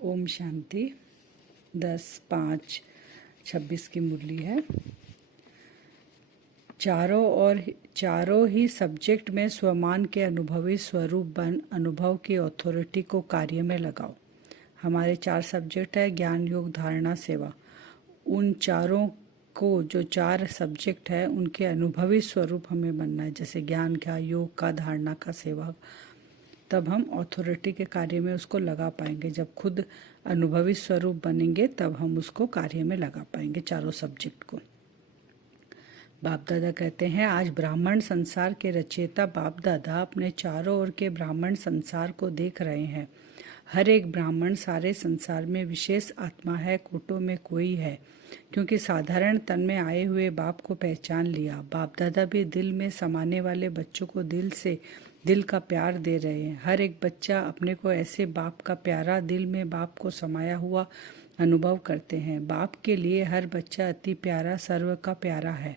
ओम शांति 10/5/26 की मुरली है। चारों ही सब्जेक्ट में स्वमान के अनुभवी स्वरूप बन अनुभव की अथॉरिटी को कार्य में लगाओ। हमारे 4 सब्जेक्ट है, ज्ञान, योग, धारणा, सेवा। उन चारों को जो 4 सब्जेक्ट है उनके अनुभवी स्वरूप हमें बनना है, जैसे ज्ञान का, योग का, धारणा का, सेवा। तब हम अथॉरिटी के कार्य में उसको लगा पाएंगे। जब खुद अनुभवी स्वरूप बनेंगे तब हम उसको कार्य में लगा पाएंगे, चारों सब्जेक्ट को। बाप दादा कहते हैं, आज ब्राह्मण संसार के रचयिता बाप दादा अपने चारों ओर के ब्राह्मण संसार को देख रहे हैं। हर एक ब्राह्मण सारे संसार में विशेष आत्मा है, कोटों में कोई है, क्योंकि साधारण तन में आए हुए बाप को पहचान लिया। बाप दादा भी दिल में समाने वाले बच्चों को दिल का प्यार दे रहे हैं। हर एक बच्चा अपने को ऐसे बाप का प्यारा, दिल में बाप को समाया हुआ अनुभव करते हैं। बाप के लिए हर बच्चा अति प्यारा, सर्व का प्यारा है।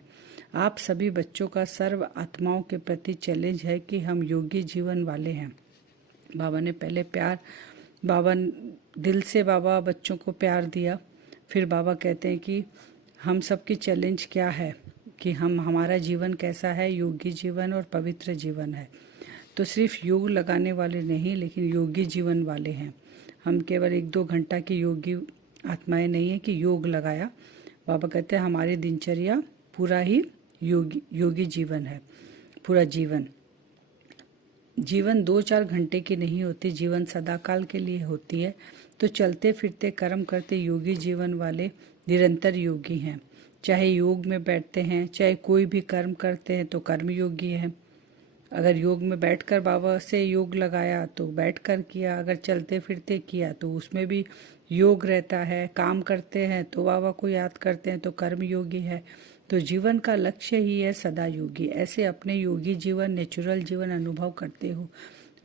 आप सभी बच्चों का सर्व आत्माओं के प्रति चैलेंज है कि हम योगी जीवन वाले हैं। बाबा ने पहले दिल से बाबा बच्चों को प्यार दिया। फिर बाबा कहते हैं कि हम सबकी चैलेंज क्या है, कि हमारा जीवन कैसा है, योगी जीवन और पवित्र जीवन है। तो सिर्फ योग लगाने वाले नहीं, लेकिन योगी जीवन वाले हैं। हम केवल 1-2 घंटा की योगी आत्माएं नहीं है कि योग लगाया। बाबा कहते हैं हमारी दिनचर्या पूरा ही योगी जीवन है। पूरा जीवन 2-4 घंटे की नहीं होती, जीवन सदाकाल के लिए होती है। तो चलते फिरते कर्म करते योगी जीवन वाले निरंतर योगी हैं। चाहे योग में बैठते हैं, चाहे कोई भी कर्म करते हैं तो कर्म योगी है। अगर योग में बैठकर बाबा से योग लगाया तो बैठकर किया, अगर चलते फिरते किया तो उसमें भी योग रहता है। काम करते हैं तो बाबा को याद करते हैं तो कर्म योगी है। तो जीवन का लक्ष्य ही है सदा योगी। ऐसे अपने योगी जीवन, नेचुरल जीवन अनुभव करते हो।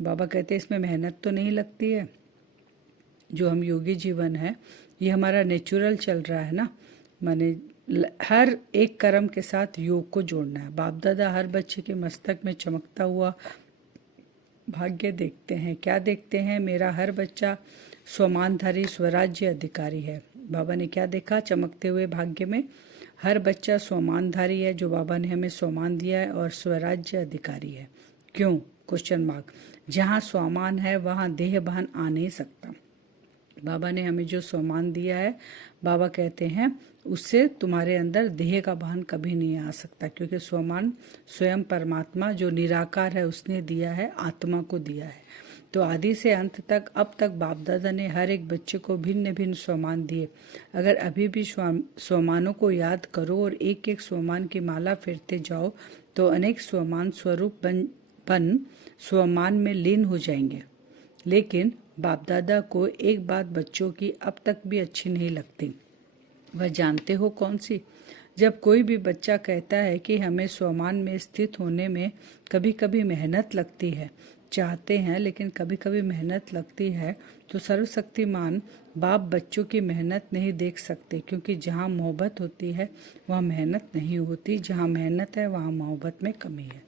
बाबा कहते हैं इसमें मेहनत तो नहीं लगती है। जो हम योगी जीवन है ये हमारा नेचुरल चल रहा है ना, माने हर एक कर्म के साथ योग को जोड़ना है। बाप दादा हर बच्चे के मस्तक में चमकता हुआ भाग्य देखते हैं। क्या देखते हैं? मेरा हर बच्चा स्वमानधारी स्वराज्य अधिकारी है। बाबा ने क्या देखा? चमकते हुए भाग्य में हर बच्चा स्वमानधारी है, जो बाबा ने हमें स्वमान दिया है, और स्वराज्य अधिकारी है। क्यों? Question mark. जहाँ स्वमान है वहाँ देह भान आ नहीं सकता। बाबा ने हमें जो स्वमान दिया है, बाबा कहते हैं उससे तुम्हारे अंदर देह का भान कभी नहीं आ सकता, क्योंकि स्वमान स्वयं परमात्मा जो निराकार है उसने दिया है, आत्मा को दिया है। तो आदि से अंत तक अब तक बाप दादा ने हर एक बच्चे को भिन्न भिन्न स्वमान दिए। अगर अभी भी स्वमानों को याद करो और एक एक स्वमान की माला फेरते जाओ तो अनेक स्वमान स्वरूप बन स्वमान में लीन हो जाएंगे। लेकिन बाप दादा को एक बात बच्चों की अब तक भी अच्छी नहीं लगती। वह जानते हो कौन सी? जब कोई भी बच्चा कहता है कि हमें स्वमान में स्थित होने में कभी कभी मेहनत लगती है, चाहते हैं लेकिन कभी कभी मेहनत लगती है, तो सर्वशक्तिमान बाप बच्चों की मेहनत नहीं देख सकते, क्योंकि जहाँ मोहब्बत होती है वहाँ मेहनत नहीं होती, जहाँ मेहनत है वहाँ मोहब्बत में कमी है।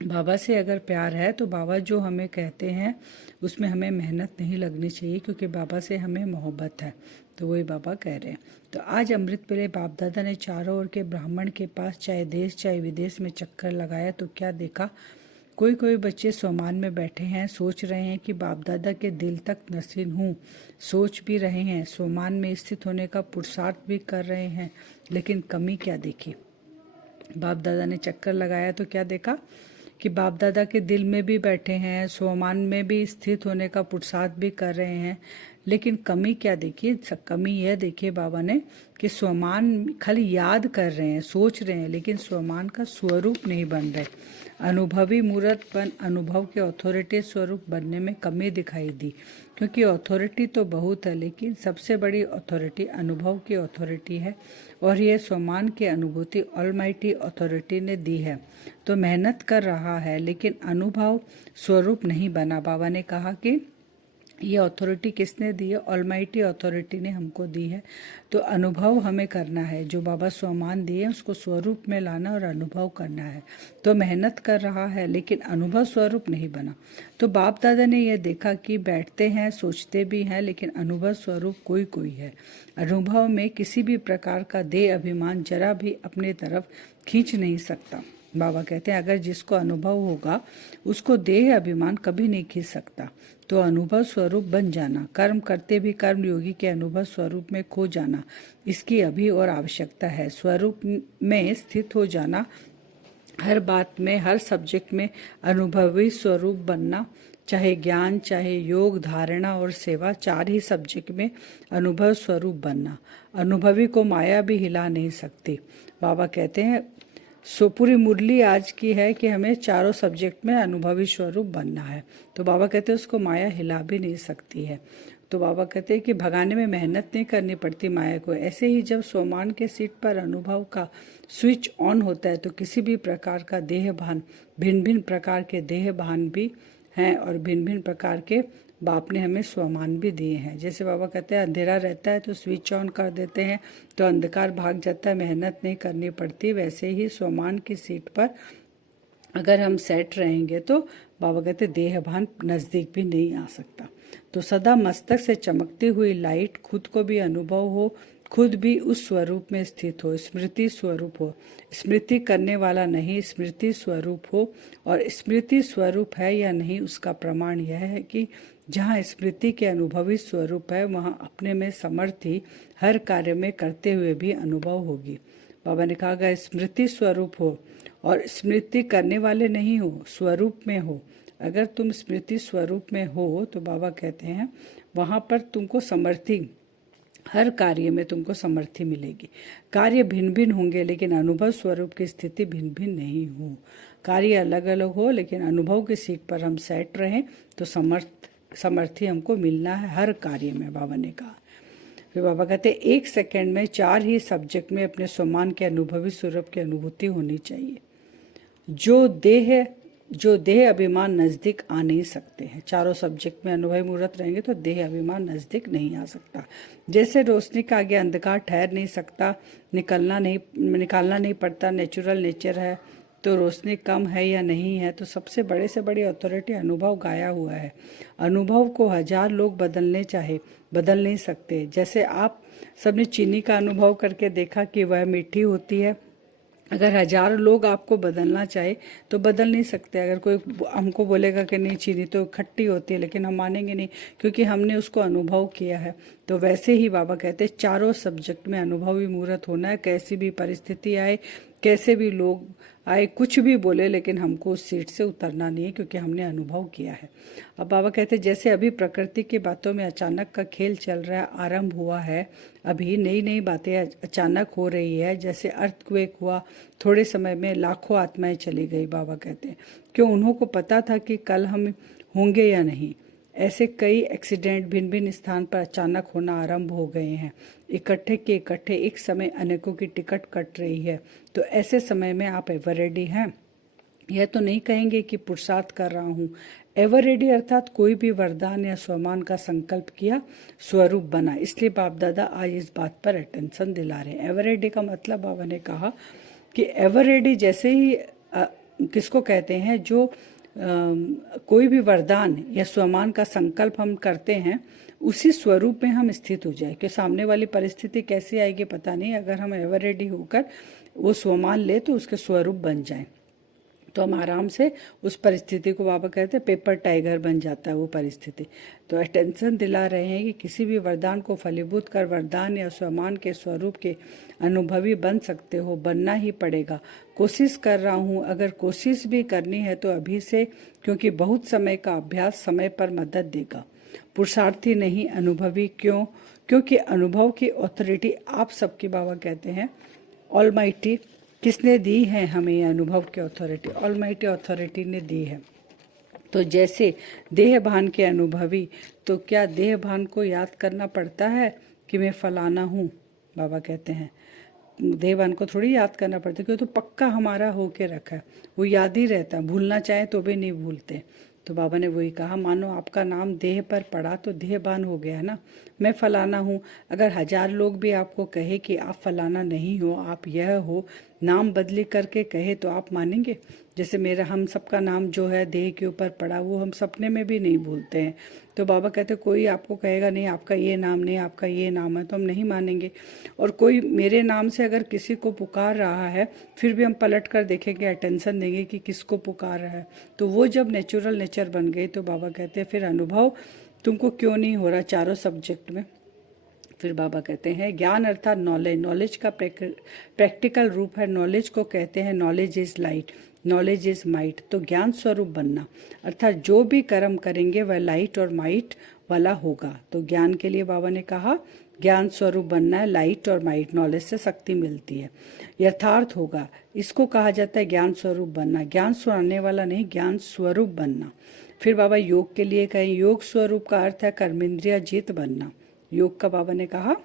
बाबा से अगर प्यार है तो बाबा जो हमें कहते हैं उसमें हमें मेहनत नहीं लगनी चाहिए, क्योंकि बाबा से हमें मोहब्बत है। तो वही बाबा कह रहे हैं। तो आज अमृत वेले बाप दादा ने चारों ओर के ब्राह्मण के पास चाहे देश चाहे विदेश में चक्कर लगाया तो क्या देखा? कोई बच्चे स्वमान में बैठे हैं, सोच रहे हैं कि बाप दादा के दिल तक नसीन हूँ, सोच भी रहे हैं, स्वमान में स्थित होने का पुरुषार्थ भी कर रहे हैं, लेकिन कमी क्या देखी? बाप दादा ने चक्कर लगाया तो क्या देखा कि बाप दादा के दिल में भी बैठे हैं, स्वमान में भी स्थित होने का पुरुषार्थ भी कर रहे हैं, लेकिन कमी क्या देखिए? कमी यह देखिए बाबा ने कि स्वमान खाली याद कर रहे हैं, सोच रहे हैं, लेकिन स्वमान का स्वरूप नहीं बन रहे। अनुभवी मूर्त बन अनुभव के अथॉरिटी स्वरूप बनने में कमी दिखाई दी, क्योंकि अथॉरिटी तो बहुत है, लेकिन सबसे बड़ी अथॉरिटी अनुभव की अथॉरिटी है, और यह स्वमान की अनुभूति ऑलमाइटी अथॉरिटी ने दी है। तो मेहनत कर रहा है लेकिन अनुभव स्वरूप नहीं बना। बाबा ने कहा कि ये अथॉरिटी किसने दी है? ऑलमाइटी अथॉरिटी ने हमको दी है। तो अनुभव हमें करना है, जो बाबा स्वमान दिए उसको स्वरूप में लाना और अनुभव करना है। तो मेहनत कर रहा है लेकिन अनुभव स्वरूप नहीं बना। तो बाप दादा ने यह देखा कि बैठते हैं, सोचते भी हैं, लेकिन अनुभव स्वरूप कोई कोई है। अनुभव में किसी भी प्रकार का देह अभिमान जरा भी अपने तरफ खींच नहीं सकता। बाबा कहते हैं अगर जिसको अनुभव होगा उसको देह अभिमान कभी नहीं खींच सकता। तो अनुभव स्वरूप बन जाना, कर्म करते भी कर्म योगी के अनुभव स्वरूप में खो जाना, इसकी अभी और आवश्यकता है। स्वरूप में स्थित हो जाना, हर बात में, हर सब्जेक्ट में अनुभवी स्वरूप बनना, चाहे ज्ञान, चाहे योग, धारणा और सेवा, 4 ही सब्जेक्ट में अनुभव स्वरूप बनना। अनुभवी को माया भी हिला नहीं सकती। बाबा कहते हैं पूरी मुरली आज की है कि हमें चारों सब्जेक्ट में अनुभवी स्वरूप बनना है। तो बाबा कहते हैं उसको माया हिला भी नहीं सकती है। तो बाबा कहते हैं कि भगाने में मेहनत नहीं करनी पड़ती माया को। ऐसे ही जब सोमान के सीट पर अनुभव का स्विच ऑन होता है तो किसी भी प्रकार का देह भान, भिन्न भिन्न प्रकार के देह भान भी हैं और भिन्न भिन्न प्रकार के बाप ने हमें स्वमान भी दिए हैं। जैसे बाबा कहते हैं अंधेरा रहता है तो स्विच ऑन कर देते हैं तो अंधकार भाग जाता है, मेहनत नहीं करनी पड़ती। वैसे ही स्वमान की सीट पर अगर हम सेट रहेंगे तो बाबा कहते देह भान नज़दीक भी नहीं आ सकता। तो सदा मस्तक से चमकती हुई लाइट खुद को भी अनुभव हो, खुद भी उस स्वरूप में स्थित हो, स्मृति स्वरूप हो, स्मृति करने वाला नहीं, स्मृति स्वरूप हो। और स्मृति स्वरूप है या नहीं उसका प्रमाण यह है कि जहाँ स्मृति के अनुभवी स्वरूप है वहाँ अपने में समर्थी हर कार्य में करते हुए भी अनुभव होगी। बाबा ने कहा अगर स्मृति स्वरूप हो और स्मृति करने वाले नहीं हो, स्वरूप में हो, अगर तुम स्मृति स्वरूप में हो तो बाबा कहते हैं वहाँ पर तुमको समर्थी, हर कार्य में तुमको समर्थी मिलेगी। कार्य भिन्न भिन्न होंगे लेकिन अनुभव स्वरूप की स्थिति भिन्न भिन्न नहीं हो। कार्य अलग अलग हो लेकिन अनुभव की सीट पर हम सेट रहें तो समर्थी हमको मिलना है हर कार्य में, बाबा ने कहा। फिर बाबा कहते 1 सेकंड में 4 ही सब्जेक्ट में अपने स्वमान के अनुभवी स्वरूप की अनुभूति होनी चाहिए। जो देह अभिमान नज़दीक आ नहीं सकते हैं। चारों सब्जेक्ट में अनुभवी मूर्त रहेंगे तो देह अभिमान नज़दीक नहीं आ सकता। जैसे रोशनी का आगे अंधकार ठहर नहीं सकता, निकालना नहीं पड़ता, नेचुरल नेचर है। तो रोशनी कम है या नहीं है, तो सबसे बड़े से बड़ी अथॉरिटी अनुभव गाया हुआ है। अनुभव को 1000 लोग बदलने चाहे बदल नहीं सकते। जैसे आप सबने चीनी का अनुभव करके देखा कि वह मीठी होती है, अगर 1000 लोग आपको बदलना चाहे तो बदल नहीं सकते। अगर कोई हमको बोलेगा कि नहीं चीनी तो खट्टी होती है, लेकिन हम मानेंगे नहीं क्योंकि हमने उसको अनुभव किया है। तो वैसे ही बाबा कहते हैं चारों सब्जेक्ट में अनुभवी मूर्त होना है। कैसी भी परिस्थिति आए, कैसे भी लोग आए, कुछ भी बोले, लेकिन हमको उस सीट से उतरना नहीं है क्योंकि हमने अनुभव किया है। अब बाबा कहते हैं जैसे अभी प्रकृति की बातों में अचानक का खेल चल रहा है, आरंभ हुआ है, अभी नई नई बातें अचानक हो रही है। जैसे अर्थक्वेक हुआ, थोड़े समय में लाखों आत्माएं चली गई। बाबा कहते हैं क्यों? उन्हों को पता था कि कल हम होंगे या नहीं। ऐसे कई एक्सीडेंट भिन्न भिन्न स्थान पर अचानक होना आरंभ हो गए हैं। इकट्ठे के इकट्ठे एक समय अनेकों की टिकट कट रही है। तो ऐसे समय में आप एवर रेडी हैं? यह तो नहीं कहेंगे कि पुरुषार्थ कर रहा हूँ। एवर रेडी अर्थात कोई भी वरदान या स्वमान का संकल्प किया, स्वरूप बना। इसलिए बाप दादा आज इस बात पर अटेंशन दिला रहे हैं। एवर रेडी का मतलब बाबा ने कहा कि एवर रेडी जैसे ही किसको कहते हैं, जो कोई भी वरदान या स्वमान का संकल्प हम करते हैं उसी स्वरूप में हम स्थित हो जाए। कि सामने वाली परिस्थिति कैसी आएगी पता नहीं, अगर हम एवर रेडी होकर वो स्वमान ले तो उसके स्वरूप बन जाए तो हम आराम से उस परिस्थिति को, बाबा कहते हैं पेपर टाइगर बन जाता है वो परिस्थिति। तो अटेंशन दिला रहे हैं कि किसी भी वरदान को फलीभूत कर वरदान या स्वमान के स्वरूप के अनुभवी बन सकते हो, बनना ही पड़ेगा। कोशिश कर रहा हूँ, अगर कोशिश भी करनी है तो अभी से, क्योंकि बहुत समय का अभ्यास समय पर मदद देगा। पुरुषार्थी नहीं, अनुभवी। क्यों? क्योंकि अनुभव की अथॉरिटी आप सबकी, बाबा कहते हैं ऑलमाइटी किसने दी है हमें? अनुभव की अथॉरिटी ऑलमाइटी अथॉरिटी ने दी है। तो जैसे देह भान के अनुभवी, तो क्या देह भान को याद करना पड़ता है कि मैं फलाना हूँ? बाबा कहते हैं देह भान को थोड़ी याद करना पड़ता है, क्योंकि तो पक्का हमारा होके रखा है, वो याद ही रहता है। भूलना चाहे तो भी नहीं भूलते। तो बाबा ने वही कहा, मानो आपका नाम देह पर पड़ा तो देहबान हो गया ना। मैं फलाना हूँ। अगर 1000 लोग भी आपको कहे कि आप फलाना नहीं हो, आप यह हो, नाम बदली करके कहे तो आप मानेंगे? जैसे मेरा, हम सबका नाम जो है देह के ऊपर पड़ा, वो हम सपने में भी नहीं भूलते हैं। तो बाबा कहते कोई आपको कहेगा नहीं आपका ये नाम नहीं, आपका ये नाम है, तो हम नहीं मानेंगे। और कोई मेरे नाम से अगर किसी को पुकार रहा है, फिर भी हम पलट कर देखेंगे, अटेंशन देंगे कि किसको पुकार रहा है। तो वो जब नेचुरल नेचर बन गई, तो बाबा कहते हैं फिर अनुभव तुमको क्यों नहीं हो रहा चारों सब्जेक्ट में? फिर बाबा कहते हैं ज्ञान अर्थात नॉलेज, नॉलेज का प्रैक्टिकल रूप है। नॉलेज को कहते हैं knowledge is light, knowledge is might. तो ज्ञान स्वरूप बनना अर्थात जो भी कर्म करेंगे वह लाइट और माइट वाला होगा। तो ज्ञान के लिए बाबा ने कहा ज्ञान स्वरूप बनना है, लाइट और माइट, नॉलेज से शक्ति मिलती है, यथार्थ होगा। इसको कहा जाता है ज्ञान स्वरूप बनना, ज्ञान सुनाने वाला नहीं, ज्ञान स्वरूप बनना। फिर बाबा योग के लिए कहें, योग स्वरूप का अर्थ है कर्मेंद्रिय जीत बनना। योग का बाबा ने कहा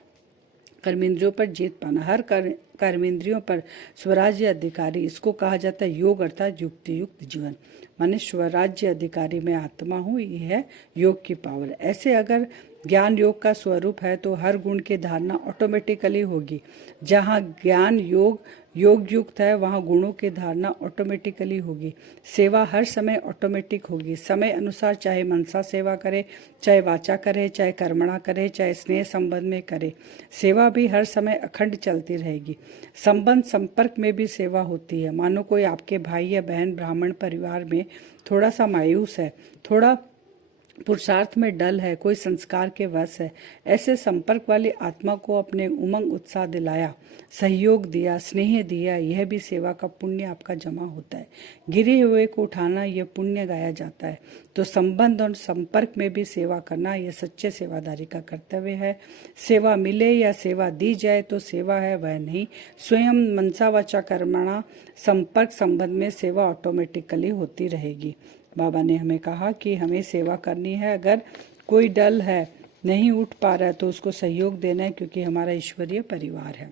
कर्मेंद्रियों पर जीत पाना, हर कर्मेंद्रियों पर स्वराज्य अधिकारी, इसको कहा जाता है योग अर्थात युक्ति युक्त जीवन। माने स्वराज्य अधिकारी मैं आत्मा हूँ, ये है योग की पावर। ऐसे अगर ज्ञान योग का स्वरूप है तो हर गुण की धारणा ऑटोमेटिकली होगी। जहाँ ज्ञान योग योग युक्त है वहाँ गुणों की धारणा ऑटोमेटिकली होगी। सेवा हर समय ऑटोमेटिक होगी, समय अनुसार, चाहे मनसा सेवा करे, चाहे वाचा करे, चाहे कर्मणा करे, चाहे स्नेह संबंध में करे, सेवा भी हर समय अखंड चलती रहेगी। संबंध संपर्क में भी सेवा होती है। मानो कोई आपके भाई या बहन ब्राह्मण परिवार में थोड़ा सा मायूस है, थोड़ा पुरुषार्थ में डल है, कोई संस्कार के वश है, ऐसे संपर्क वाली आत्मा को अपने उमंग उत्साह दिलाया, सहयोग दिया, स्नेह दिया, यह भी सेवा का पुण्य आपका जमा होता है। गिरे हुए को उठाना यह पुण्य गाया जाता है। तो संबंध और संपर्क में भी सेवा करना यह सच्चे सेवादारी का कर्तव्य है। सेवा मिले या सेवा दी जाए तो सेवा है, वह नहीं। स्वयं मनसा वाचा कर्मणा संपर्क संबंध में सेवा ऑटोमेटिकली होती रहेगी। बाबा ने हमें कहा कि हमें सेवा करनी है। अगर कोई डल है, नहीं उठ पा रहा है, तो उसको सहयोग देना है, क्योंकि हमारा ईश्वरीय परिवार है।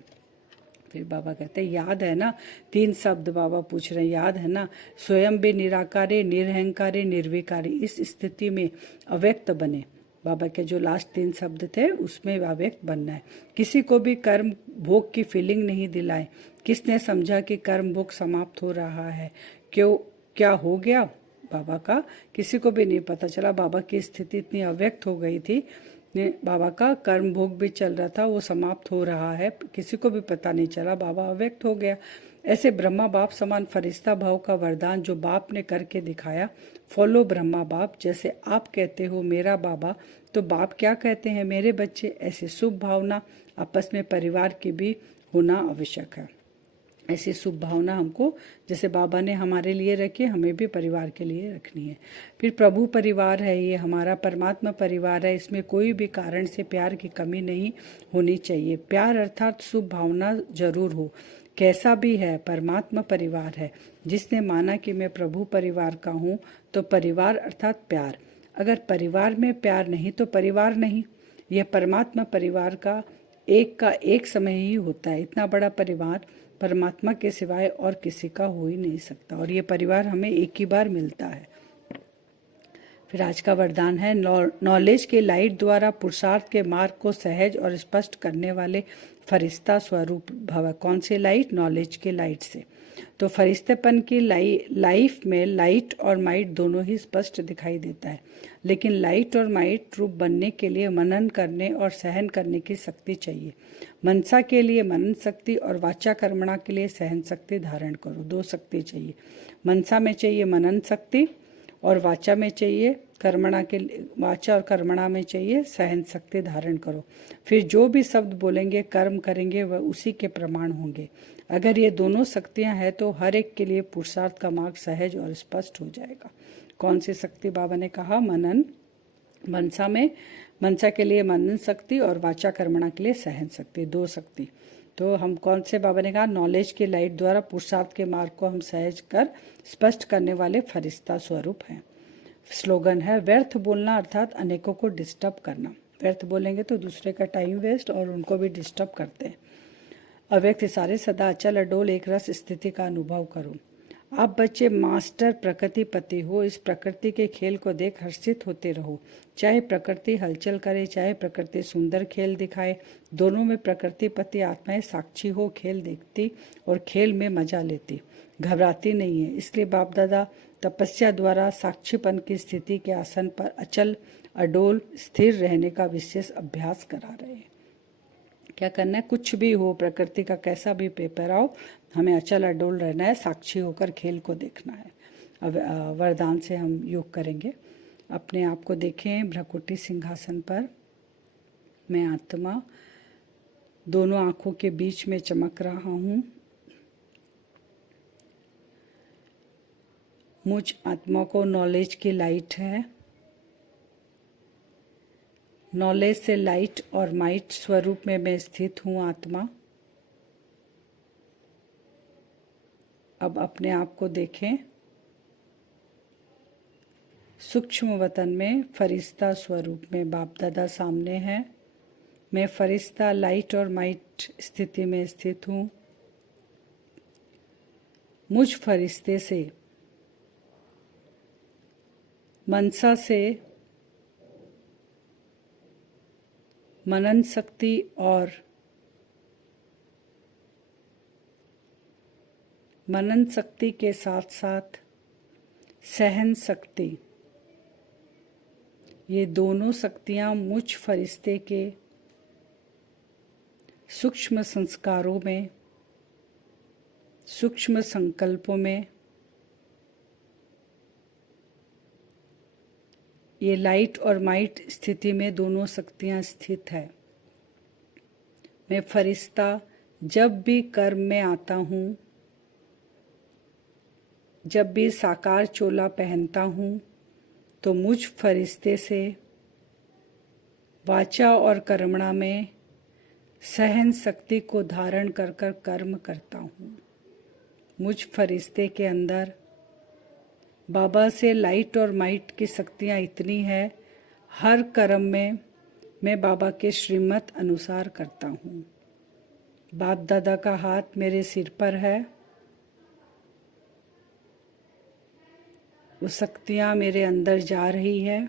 फिर बाबा कहते हैं याद है ना, 3 शब्द बाबा पूछ रहे हैं, याद है ना, स्वयं भी निराकारे, निरहंकारे, निर्विकारी, इस स्थिति में अव्यक्त बने। बाबा के जो लास्ट 3 शब्द थे उसमें अव्यक्त बनना है। किसी को भी कर्म भोग की फीलिंग नहीं दिलाए। किसने समझा कि कर्म भोग समाप्त हो रहा है, क्यों, क्या हो गया बाबा का, किसी को भी नहीं पता चला। बाबा की स्थिति इतनी अव्यक्त हो गई थी, बाबा का कर्म भोग भी चल रहा था, वो समाप्त हो रहा है, किसी को भी पता नहीं चला, बाबा अव्यक्त हो गया। ऐसे ब्रह्मा बाप समान फरिश्ता भाव का वरदान जो बाप ने करके दिखाया, फॉलो ब्रह्मा बाप। जैसे आप कहते हो मेरा बाबा, तो बाप क्या कहते हैं, मेरे बच्चे। ऐसी शुभ भावना आपस में परिवार की भी होना आवश्यक है। ऐसी शुभ भावना हमको जैसे बाबा ने हमारे लिए रखी, हमें भी परिवार के लिए रखनी है। फिर प्रभु परिवार है, ये हमारा परमात्मा परिवार है, इसमें कोई भी कारण से प्यार की कमी नहीं होनी चाहिए। प्यार अर्थात शुभ भावना जरूर हो, कैसा भी है, परमात्मा परिवार है। जिसने माना कि मैं प्रभु परिवार का हूँ, तो परिवार अर्थात प्यार। अगर परिवार में प्यार नहीं तो परिवार नहीं। यह परमात्मा परिवार का एक समय ही होता है। इतना बड़ा परिवार परमात्मा के सिवाय और किसी का हो ही नहीं सकता, और ये परिवार हमें एक ही बार मिलता है। फिर आज का वरदान है नॉलेज के लाइट द्वारा पुरुषार्थ के मार्ग को सहज और स्पष्ट करने वाले फरिश्ता स्वरूप भव। कौन सी लाइट? नॉलेज के लाइट से। तो फरिश्तेपन की लाइफ में लाइट और माइट दोनों ही स्पष्ट दिखाई देता है, लेकिन लाइट और माइट रूप बनने के लिए मनन करने और सहन करने की शक्ति चाहिए। मनसा के लिए मनन शक्ति और वाचा कर्मणा के लिए सहन शक्ति धारण करो। 2 शक्ति चाहिए। मनसा में चाहिए मनन शक्ति और वाचा में चाहिए वाचा और कर्मणा में चाहिए सहन शक्ति धारण करो। फिर जो भी शब्द बोलेंगे, कर्म करेंगे, वह उसी के प्रमाण होंगे। अगर ये दोनों शक्तियां हैं तो हर एक के लिए पुरुषार्थ का मार्ग सहज और स्पष्ट हो जाएगा। कौन सी शक्ति? बाबा ने कहा मनन। मनसा के लिए मनन शक्ति और वाचा कर्मणा के लिए सहन शक्ति, 2 शक्ति। तो हम कौन से? बाबा ने कहा नॉलेज की लाइट द्वारा पुरुषार्थ के मार्ग को हम सहज कर स्पष्ट करने वाले फरिश्ता स्वरूप हैं। स्लोगन है व्यर्थ बोलना अर्थात अनेकों को डिस्टर्ब करना। व्यर्थ बोलेंगे तो दूसरे का टाइम वेस्ट और उनको भी डिस्टर्ब करते हैं। अव्यक्त इशारे सदा अचल अडोल एक रस स्थिति का अनुभव करो। आप बच्चे मास्टर प्रकृतिपति हो। इस प्रकृति के खेल को देख हर्षित होते रहो। चाहे प्रकृति हलचल करे, चाहे प्रकृति सुंदर खेल दिखाए, दोनों में प्रकृतिपति आत्माएं साक्षी हो खेल देखती और खेल में मजा लेती, घबराती नहीं है। इसलिए बाप दादा तपस्या द्वारा साक्षीपन की स्थिति के आसन पर अचल अडोल स्थिर रहने का विशेष अभ्यास करा रहे हैं। क्या करना है? कुछ भी हो, प्रकृति का कैसा भी पेपर आओ, हमें अचल अडोल रहना है, साक्षी होकर खेल को देखना है। अब वरदान से हम योग करेंगे। अपने आप को देखें भ्रकुटी सिंहासन पर। मैं आत्मा दोनों आँखों के बीच में चमक रहा हूँ। मुझ आत्मा को नॉलेज की लाइट है। नॉलेज से लाइट और माइट स्वरूप में मैं स्थित हूँ आत्मा। अब अपने आप को देखें सूक्ष्म वतन में फरिश्ता स्वरूप में। बाप दादा सामने है। मैं फरिश्ता लाइट और माइट स्थिति में स्थित हूँ। मुझ फरिश्ते से मनसा से मनन शक्ति और मनन शक्ति के साथ साथ सहन शक्ति, ये दोनों शक्तियाँ मुझ फरिश्ते के सूक्ष्म संस्कारों में, सूक्ष्म संकल्पों में, ये लाइट और माइट स्थिति में दोनों शक्तियाँ स्थित है। मैं फरिश्ता जब भी कर्म में आता हूँ, जब भी साकार चोला पहनता हूँ, तो मुझ फरिश्ते से वाचा और कर्मणा में सहन शक्ति को धारण कर कर कर्म करता हूँ। मुझ फरिश्ते के अंदर बाबा से लाइट और माइट की शक्तियाँ इतनी है, हर कर्म में मैं बाबा के श्रीमत अनुसार करता हूँ। बाप दादा का हाथ मेरे सिर पर है। वो शक्तियाँ मेरे अंदर जा रही है।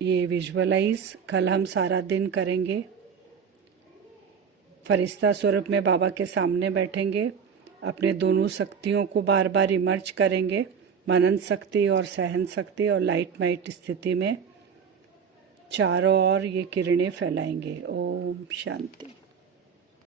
ये विजुअलाइज कल हम सारा दिन करेंगे। फरिश्ता स्वरूप में बाबा के सामने बैठेंगे, अपने दोनों शक्तियों को बार बार इमर्ज करेंगे, मनन शक्ति और सहन शक्ति, और लाइट माइट स्थिति में चारों ओर ये किरणें फैलाएंगे। ओम शांति।